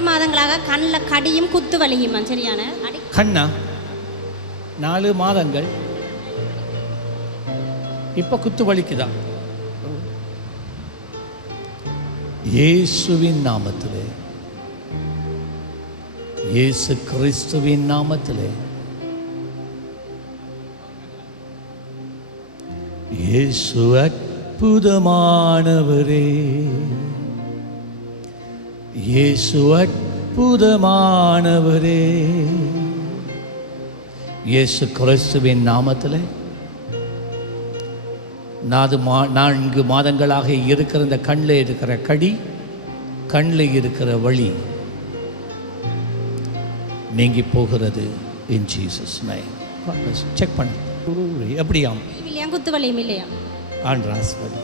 4 மாதங்களாக கண்ணில் கடியும் குத்து வலியுமா? சரியான கண்ணா 4 மாதங்கள் இப்ப குத்து வலிக்குதா? இயேசுவின் நாமத்திலே, இயேசு கிறிஸ்துவின் நாமத்திலே, இயேசு அற்புதமானவரே, இயேசு அற்புதமானவரே, இயேசு கிறிஸ்துவின் நாமத்திலே 4 மாதங்களாக இருக்கிற இந்த கண்ணில் இருக்கிற கடி, கண்ணில் இருக்கிற வலி நீங்கி போகிறது. In Jesus name. செக் பண்ண எப்படியாம் குத்து வலியும் இல்லையா? ஆண்ட்ராஸ் வலி